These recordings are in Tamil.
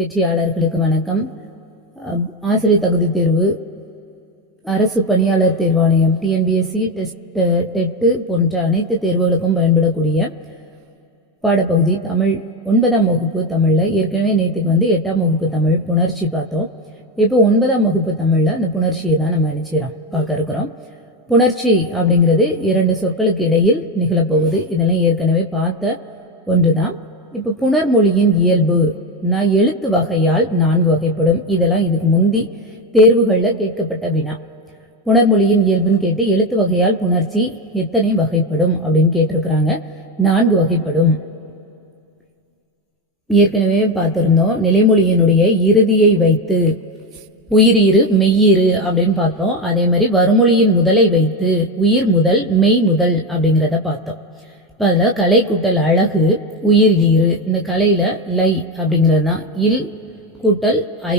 வெற்றியாளர்களுக்கு வணக்கம். ஆசிரியர் தகுதி தேர்வு அரசு பணியாளர் தேர்வாணையம் டிஎன்பிஎஸ்சி டெஸ்ட் டெட்டு போன்ற அனைத்து தேர்வுகளுக்கும் பயன்படக்கூடிய பாடப்பகுதி தமிழ் ஒன்பதாம் வகுப்பு தமிழில். ஏற்கனவே நேற்றுக்கு வந்து எட்டாம் வகுப்பு தமிழ் புணர்ச்சி பார்த்தோம். இப்போ ஒன்பதாம் வகுப்பு தமிழில் அந்த புணர்ச்சியை தான் நம்ம நினைச்சிடறோம் பார்க்க இருக்கிறோம். புணர்ச்சி அப்படிங்கிறது இரண்டு சொற்களுக்கு இடையில் நிகழப்போகுது. இதெல்லாம் ஏற்கனவே பார்த்த ஒன்று தான் இப்போ புனர்மொழியின் இயல்பு நான் எழுத்து வகையால் நான்கு வகைப்படும். இதெல்லாம் இதுக்கு முந்தி தேர்வுகளில் கேட்கப்பட்ட வினா. புனர்மொழியின் இயல்புன்னு கேட்டு எழுத்து வகையால் புணர்ச்சி எத்தனை வகைப்படும் அப்படின்னு கேட்டிருக்கிறாங்க. நான்கு வகைப்படும். ஏற்கனவே பார்த்துருந்தோம் நிலைமொழியினுடைய இறுதியை வைத்து உயிரிரு மெய்யிரு அப்படின்னு பார்த்தோம். அதே மாதிரி வறுமொழியின் முதலை வைத்து உயிர் முதல் மெய் முதல் அப்படிங்கிறத பார்த்தோம். இப்போ அதில் கலை கூட்டல் அழகு உயிர் ஈறு இந்த கலையில் லை அப்படிங்கிறது தான். இல் கூட்டல் ஐ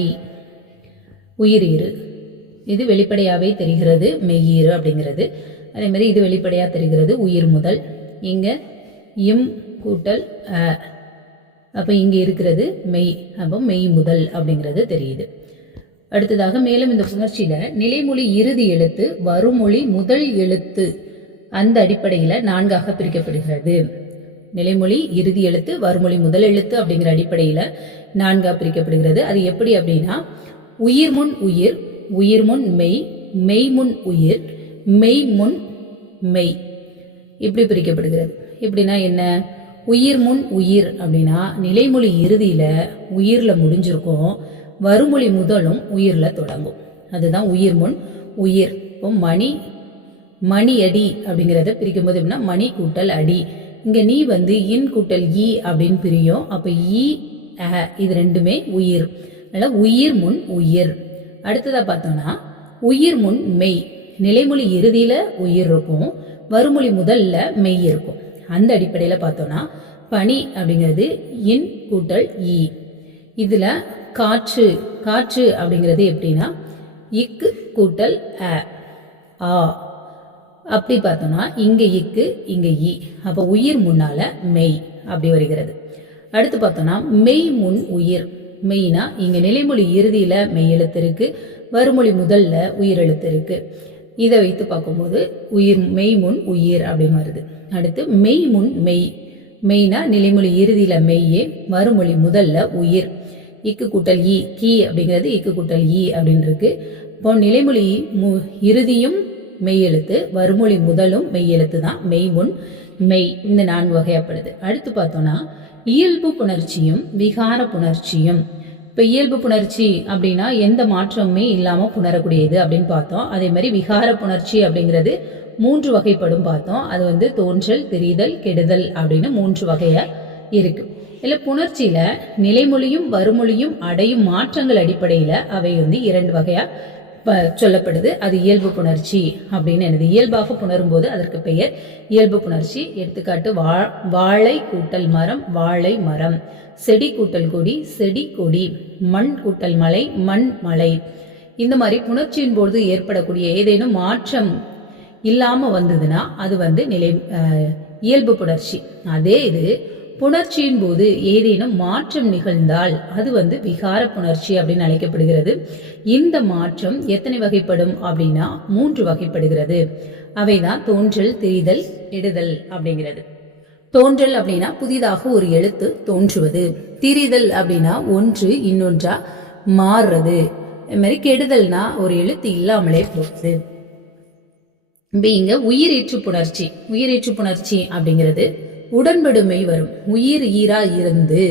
உயிர் ஈறு. இது வெளிப்படையாகவே தெரிகிறது மெய்யீறு அப்படிங்கிறது. அதே மாதிரி இது வெளிப்படையாக தெரிகிறது உயிர் முதல். இங்கே இம் கூட்டல் அ அப்போ இங்கே இருக்கிறது மெய் அப்போ மெய் முதல் அப்படிங்கிறது தெரியுது. அடுத்ததாக மேலும் இந்த புணர்ச்சியில் நிலைமொழி இறுதி எழுத்து வருமொழி முதல் எழுத்து அந்த அடிப்படையில் நான்காக பிரிக்கப்படுகிறது. நிலைமொழி இறுதி எழுத்து வறுமொழி முதல் எழுத்து அப்படிங்கிற அடிப்படையில் நான்காக பிரிக்கப்படுகிறது. அது எப்படி அப்படின்னா உயிர் முன் உயிர் உயிர் முன் மெய் மெய் முன் உயிர் மெய் முன் மெய். இப்படி பிரிக்கப்படுகிறது. இப்படின்னா என்ன? உயிர் முன் உயிர் அப்படின்னா நிலைமொழி இறுதியில் உயிரில் முடிஞ்சிருக்கும் வறுமொழி முதலும் உயிரில் தொடங்கும். அதுதான் உயிர் முன் உயிர். இப்போ மணி மணி அடி அப்படிங்கிறத பிரிக்கும் போது எப்படின்னா மணி கூட்டல் அடி. இங்க நீ வந்து இன் கூட்டல் ஈ அப்படின்னு பிரியும். அப்ப ஈ அ இது ரெண்டுமே உயிர். அதனால உயிர் முன் உயிர். அடுத்ததா பார்த்தோம்னா உயிர் முன் மெய். நிலைமொழி இறுதியில உயிர் இருக்கும். வறுமொழி முதல்ல மெய் இருக்கும். அந்த அடிப்படையில பார்த்தோம்னா பனி அப்படிங்கிறது இன் கூட்டல் ஈ இதுல காற்று காற்று அப்படிங்கிறது எப்படின்னா இக்கு கூட்டல் அ ஆ. அப்படி பார்த்தோம்னா இங்க இக்கு இங்க ஈ அப்ப உயிர் முன்னால மெய் அப்படி வருகிறது. அடுத்து பார்த்தோம்னா மெய் முன் உயிர். மெய்னா இங்க நிலைமொழி இறுதியில மெய் எழுத்து இருக்கு வருமொழி முதல்ல உயிர் எழுத்து இருக்கு இதை வைத்து பார்க்கும்போது உயிர் மெய் முன் உயிர் அப்படின்னு வருது. அடுத்து மெய் முன் மெய். மெய்னா நிலைமொழி இறுதியில மெய்யே மறுமொழி முதல்ல உயிர். இக்கு கூட்டல் இ கீ அப்படிங்கிறது இக்கு கூட்டல் இ அப்படின்னு இருக்கு இப்போ நிலைமொழி மு- இறுதியும் மெய்யெழுத்து வறுமொழி வருமொழி முதலும் மெய்யெழுத்து தான் மெய் முன் மெய் இந்த நான்கு வகையப்படுது. அடுத்து பார்த்தோம்னா இயல்பு புணர்ச்சியும் விகார புணர்ச்சியும். இப்போ இயல்பு புணர்ச்சி அப்படின்னா எந்த மாற்றமுமே இல்லாமல் புணரக்கூடியது அப்படின்னு பார்த்தோம். அதே மாதிரி விகார புணர்ச்சி அப்படிங்கிறது மூன்று வகைப்படும் பார்த்தோம். அது வந்து தோன்றல் தெரிதல் கெடுதல் அப்படின்னு மூன்று வகையாக இருக்கு. இல்லை புணர்ச்சியில நிலைமொழியும் வறுமொழியும் அடையும் மாற்றங்கள் அடிப்படையில் அவை வந்து இரண்டு வகையாக சொல்லப்படுது. அது இயல்பு புணர்ச்சி அப்படின்னு என்னது. இயல்பாக புணரும் போது அதற்கு பெயர் இயல்பு புணர்ச்சி. எடுத்துக்காட்டு வா வாழை கூட்டல் மரம் வாழை மரம். செடி கூட்டல் கொடி செடி கொடி. மண் கூட்டல் மலை மண் மலை. இந்த மாதிரி புணர்ச்சியின் போது ஏற்படக்கூடிய ஏதேனும் மாற்றம் இல்லாமல் வந்ததுன்னா அது வந்து நிலை இயல்பு புணர்ச்சி. அதே இது புணர்ச்சியின் போது ஏதேனும் மாற்றம் நிகழ்ந்தால் அது வந்து விகார புணர்ச்சி அப்படின்னு அழைக்கப்படுகிறது. இந்த மாற்றம் எத்தனை வகைப்படும் அப்படின்னா மூன்று வகைப்படுகிறது. அவைதான் தோன்றல் தெரிதல் இடுதல் அப்படிங்கிறது. தோன்றல் அப்படின்னா புதிதாக ஒரு எழுத்து தோன்றுவது. திரிதல் அப்படின்னா ஒன்று இன்னொன்றா மாறுறது. இது மாதிரி கெடுதல்னா ஒரு எழுத்து இல்லாமலே போகுது. இப்போ இங்க உயிரேற்று புணர்ச்சி. உயிரேற்று புணர்ச்சி அப்படிங்கிறது உடன்படுமை வரும். உயிர் ஈரா இருந்து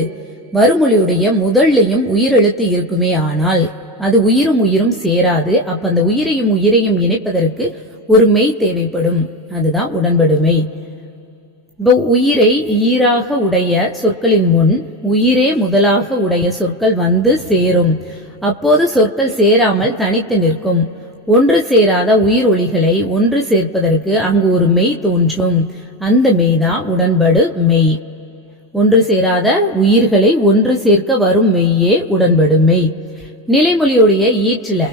வருமொழியுடைய முதல்லையும் உயிரெழுத்து இருக்குமே ஆனால் அது உயிரும் உயிரும் சேராது. அப்ப அந்த உயிரையும் உயிரையும் இணைப்பதற்கு ஒரு மெய் தேவைப்படும். அதுதான் உடன்படுமை. இப்போ உயிரை ஈராக உடைய சொற்களின் முன் உயிரே முதலாக உடைய சொற்கள் வந்து சேரும். அப்போது சொற்கள் சேராமல் தனித்து நிற்கும். ஒன்று சேராத உயிர் ஒளிகளை ஒன்று சேர்ப்பதற்கு அங்கு ஒரு மெய் தோன்றும். அந்த மெய்தான் உடன்படு மெய். ஒன்று சேராத உயிர்களை ஒன்று சேர்க்க வரும் மெய்யே உடன்படு மெய். நிலைமொழியுடைய ஈற்றில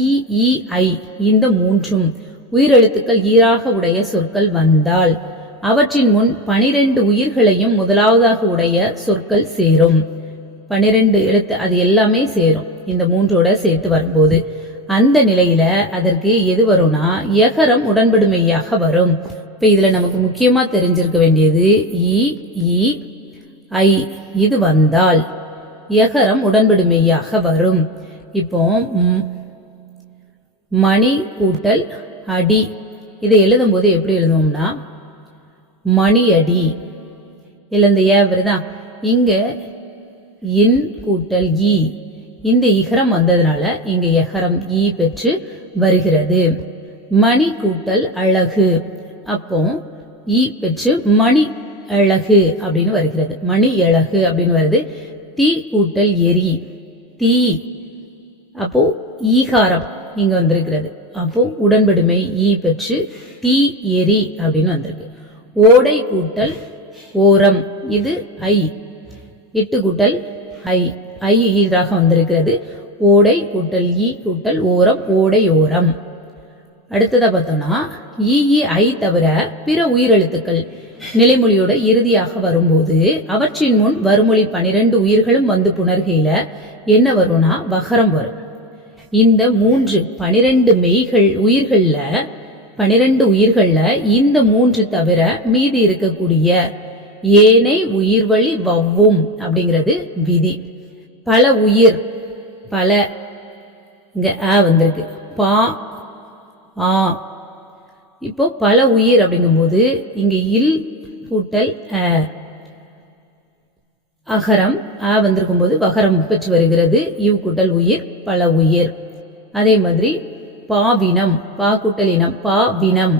இஇஐ ஐ இந்த மூன்றும் உயிரெழுத்துக்கள் ஈராக உடைய சொற்கள் வந்தால் அவற்றின் முன் பனிரெண்டு உயிர்களையும் முதலாவதாக உடைய சொற்கள் சேரும். பனிரெண்டு எழுத்து அது எல்லாமே சேரும். இந்த மூன்றோட சேர்த்து வரும்போது அந்த நிலையில அதற்கு எது வரும்னா எகரம் உடன்படுமையாக வரும். இப்போ இதில் நமக்கு முக்கியமாக தெரிஞ்சிருக்க வேண்டியது இ இ ஐ. இது வந்தால் எகரம் உடன்படுமையாக வரும். இப்போ மணி கூட்டல் அடி. இதை எழுதும்போது எப்படி எழுதுவோம்னா மணி அடி இல்லை இந்த ஏ தான் இங்கே இன் கூட்டல் ஈ. இந்த இகரம் வந்ததுனால இங்கே எகரம் ஈ பெற்று வருகிறது. மணி கூட்டல் அழகு. அப்போ ஈ பெற்று மணி அழகு அப்படின்னு வருகிறது. மணி அழகு அப்படின்னு வருது. தீ கூட்டல் எரி தீ. அப்போ ஈகாரம் இங்க வந்திருக்கிறது. அப்போ உடன்படுமை ஈ பெற்று தீ எரி அப்படின்னு வந்திருக்கு. ஓடை கூட்டல் ஓரம் இது ஐ. எட்டு கூட்டல் ஐ. ஐ ஈராக வந்திருக்கிறது. ஓடை கூட்டல் ஈ கூட்டல் ஓரம் ஓடை ஓரம். அடுத்ததா பார்த்தோம்னா இஇஐ தவிர பிற உயிரெழுத்துக்கள். நிலைமொழியோட இறுதியாக வரும்போது அவற்றின் முன் வருமொழி பனிரெண்டு உயிர்களும் வந்து புணர்கையில என்ன வரும்னா வகரம் வரும். இந்த மூன்று பனிரெண்டு மெய்கள் உயிர்களில் பனிரெண்டு உயிர்களில் இந்த மூன்று தவிர மீதி இருக்கக்கூடிய ஏனை உயிர்வழி வவ்வும் அப்படிங்கிறது விதி. பல உயிர் பல இங்க ஆ வந்திருக்கு. பா ஆ. இப்போ பல உயிர் அப்படிங்கும்போது இங்க இல் கூட்டல் அ. அகரம் ஆ வந்திருக்கும் போது வகரம் பெற்று வருகிறது. இவ் கூட்டல் உயிர் பல உயிர். அதே மாதிரி பாவினம் பா கூட்டல் இனம் பாவினம்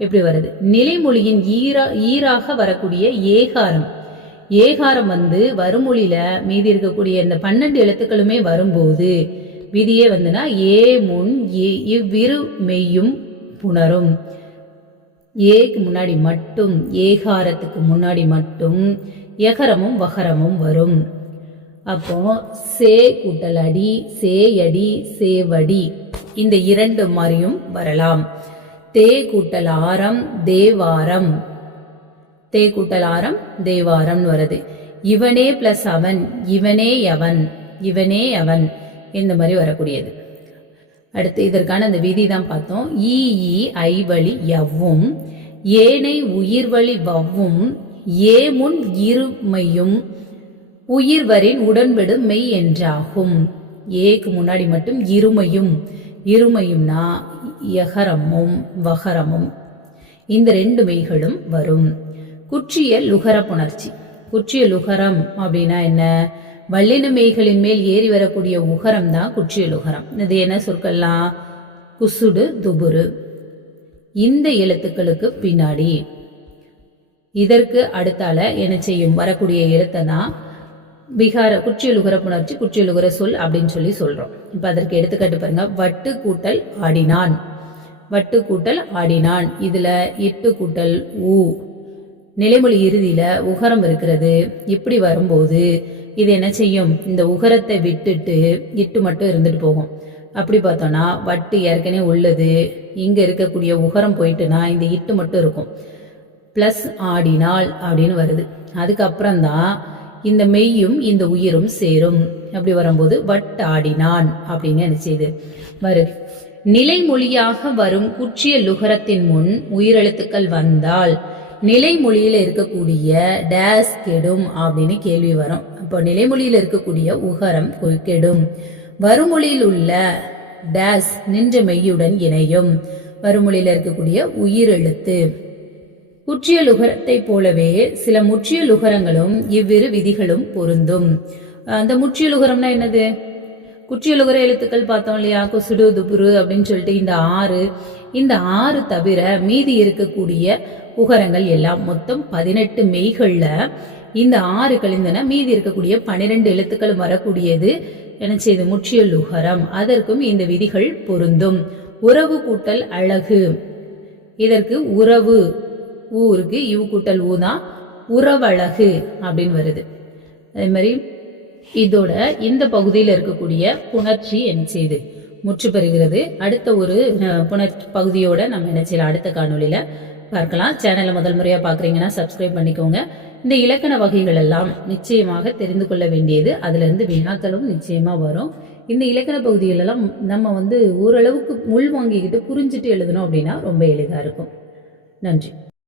எப்படி வருது? நிலைமொழியின் ஈரா ஈராக வரக்கூடிய ஏகாரம். ஏகாரம் வந்து வருமொழியில மீதி இருக்கக்கூடிய இந்த பன்னெண்டு எழுத்துக்களுமே வரும்போது விதியே வந்துன்னா ஏ முன் ஏ இவ்விரு மெய்யும் புணரும். ஏக்கு முன்னாடி மட்டும் ஏகாரத்துக்கு முன்னாடி மட்டும் எகரமும் வகரமும் வரும். அப்போ சே கூட்டல் அடி சேயடி சேவடி இந்த இரண்டு மாதிரியும் வரலாம். தே கூட்டல் ஆரம் தேவாரம். தே கூட்டல் ஆரம் தேவாரம்னு வருது இவனே பிளஸ் அவன் இவனே அவன் இவனே அவன் இந்த மாதிரி வரக்கூடியது. அடுத்து இதற்கான அந்த விதி தான் பார்த்தோம். இஇ ஐ வழி எவ்வும் ஏனை உயிர் வழி வவ்வும் ஏ முன் இருமையும் உயிர்வரின் உடன்படு மெய் என்றாகும். ஏக்கு முன்னாடி மட்டும் இருமையும் இருமையும்னா யகரமும் வகரமும். இந்த ரெண்டு மெய்களும் வரும். குற்றிய லுகர புணர்ச்சி குற்றிய லுகரம் அப்படின்னா என்ன? வல்லின மேய்களின் மேல் ஏறி வரக்கூடிய உகரம் தான் குற்றிய உகரம். இது என்ன சொற்கள்லாம் குசுடு துபுரு. இந்த எழுத்துக்களுக்கு பின்னாடி. இதற்கு அடுத்தால என்ன செய்யும்? வரக்கூடிய எழுத்தை தான் விகார குற்றியலுகர புணர்ச்சி குற்றியலுகர சொல் அப்படின்னு சொல்லி சொல்றோம். இப்ப அதற்கு எடுத்துக்காட்டு பாருங்க. வட்டு கூட்டல் ஆடினான். வட்டு கூட்டல் ஆடினான். இதுல இட்டு கூட்டல் ஊ. நிலைமொழி இறுதியில உகரம் இருக்கிறது. இப்படி வரும்போது இது என்ன செய்யும்? இந்த உகரத்தை விட்டுட்டு இட்டு மட்டும் இருந்துட்டு போகும். அப்படி பார்த்தோம்னா வட்டு ஏற்கனவே உள்ளது. இங்கே இருக்கக்கூடிய உகரம் போயிட்டுனா இந்த இட்டு மட்டும் இருக்கும். ப்ளஸ் ஆடினால் அப்படின்னு வருது. அதுக்கப்புறம் தான் இந்த மெய்யும் இந்த உயிரும் சேரும். அப்படி வரும்போது வட்டாடினான் அப்படின்னு என்ன செய்யுது வருது. நிலைமொழியாக வரும் குற்றிய லுகரத்தின் முன் உயிரெழுத்துக்கள் வந்தால் நிலைமொழியில் இருக்கக்கூடிய டேஸ் கெடும் அப்படின்னு கேள்வி வரும். அப்போ நிலைமொழியில் இருக்கக்கூடிய உகரம் கொ- கெடும். வருமொழியில் உள்ள டேஸ் நின்ற மெய்யுடன் இணையும். வருமொழியில் இருக்கக்கூடிய உயிரெழுத்து முற்றியலுகரத்தை போலவே சில முற்றிய லுகரங்களும் இவ்விரு விதிகளும் பொருந்தும். அந்த முற்றியலுகரம்னா என்னது? குற்றியலுகர எழுத்துக்கள் பார்த்தோம் இல்லையா? கொசுடு துபுரு அப்படின்னு சொல்லிட்டு இந்த ஆறு இந்த ஆறு தவிர மீதி இருக்கக்கூடிய உகரங்கள் எல்லாம் மொத்தம் பதினெட்டு மெய்கள்ல இந்த ஆறு கழிந்தன மீதி இருக்கக்கூடிய பன்னிரெண்டு எழுத்துக்களும் வரக்கூடியது. என்ன செய்து? முற்றிய உகரம். அதற்கும் இந்த விதிகள் பொருந்தும். உறவு கூட்டல் அழகு. இதற்கு உறவு ஊ இருக்கு. இவ் கூட்டல் ஊ தான் உறவழகு அப்படின்னு வருது. அதே மாதிரி இதோட இந்த பகுதியில் இருக்கக்கூடிய புணர்ச்சி என்ன செய்யுது முற்று பெறுகிறது அடுத்த ஒரு புனர் பகுதியோட நம்ம என்ன செய்யலாம் அடுத்த காணொலியில பார்க்கலாம். சேனலை முதல் முறையாக பார்க்குறீங்கன்னா சப்ஸ்கிரைப் பண்ணிக்கோங்க. இந்த இலக்கண வகைகள் எல்லாம் நிச்சயமாக தெரிந்து கொள்ள வேண்டியது. அதிலிருந்து வினாக்களும் நிச்சயமாக வரும். இந்த இலக்கண பகுதிகளெல்லாம் நம்ம வந்து ஓரளவுக்கு உள் வாங்கிக்கிட்டு புரிஞ்சுட்டு எழுதணும் அப்படின்னா ரொம்ப எளிதாக இருக்கும். நன்றி.